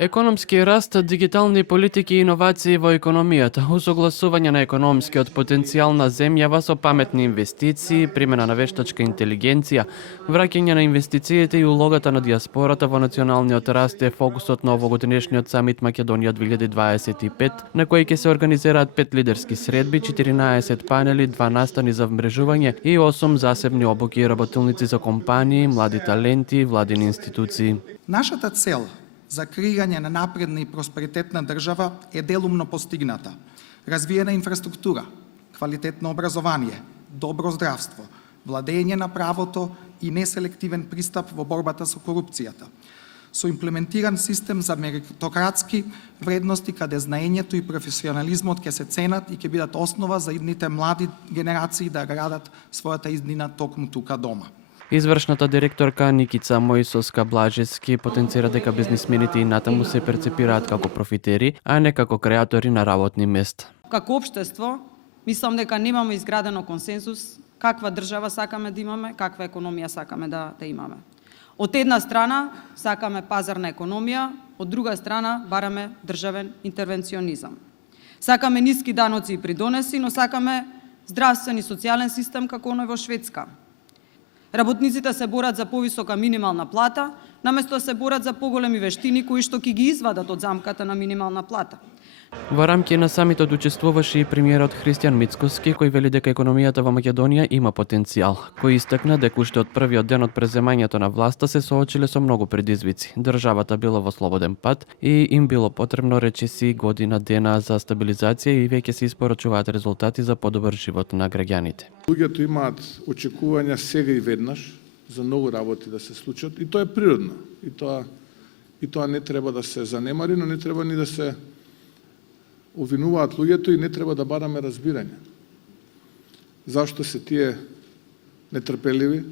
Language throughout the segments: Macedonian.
Економски раст, дигитални политики и иновации во економијата, усогласување на економскиот потенцијал на земјава со паметни инвестиции, примена на вештачка интелигенција, враќање на инвестициите и улогата на диаспората во националниот раст е фокусот на овогодишниот самит Македонија 2025, на кој ќе се организираат 5 лидерски средби, 14 панели, 2 настани за вмрежување и 8 засебни обуки и работилници за компании, млади таленти и владини институции. Нашата цел за креирање на напредна и просперитетна држава е делумно постигната. Развиена инфраструктура, квалитетно образование, добро здравство, владење на правото и неселективен пристап во борбата со корупцијата. Со имплементиран систем за меритократски вредности каде знаењето и професионализмот ќе се ценат и ќе бидат основа за идните млади генерации да градат својата иднина токму тука дома. Извршната директорка Никица Мојсовска-Блажевски потенцира дека бизнисмените и натаму се перцепираат како профитери, а не како креатори на работни места. Како општество, мислам дека немаме изградено консенсус каква држава сакаме да имаме, каква економија сакаме да имаме. Од една страна сакаме пазарна економија, од друга страна бараме државен интервенционизам. Сакаме ниски даноци и придонеси, но сакаме здравствен и социјален систем како оној во Шведска. Работниците се борат за повисока минимална плата, наместо да се борат за поголеми вештини кои што ќе ги извадат од замката на минимална плата. Во рамки на самитот учествуваше и премиерот Христијан Мицкоски, кој вели дека економијата во Македонија има потенцијал, кој истакна дека уште од првиот ден од преземањето на власта се соочиле со многу предизвици. Државата била во слободен пат и им било потребно речиси година дена за стабилизација и веќе се испорачуваат резултати за подобар живот на граѓаните. Луѓето имаат очекувања сега и веднаш за многу работи да се случат и тоа е природно. И тоа не треба да се занемари, но не треба ни да се обвинуваат луѓето и не треба да бараме разбирање. Зашто се тие нетрпеливи?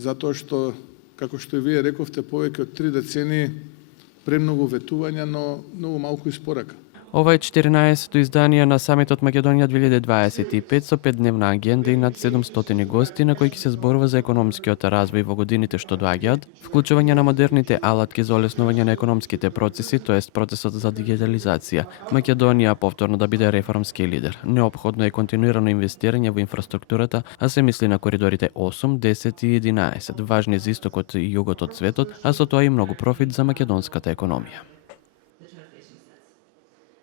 Затоа што, како што и вие рековте, повеќе од 3 децении премногу ветувања, но многу малку испорака. Ова е 14-то издание на самитот Македонија 2025 со 5-дневна агенда и над 700 гости на кои ќе се зборува за економскиот развој во годините што доаѓаат, вклучување на модерните алатки за олеснување на економските процеси, тоест процесот за дигитализација. Македонија повторно да биде реформски лидер. Неопходно е континуирано инвестирање во инфраструктурата, а се мисли на коридорите 8, 10 и 11, важни за истокот и југот од светот, а со тоа и многу профит за македонската економија.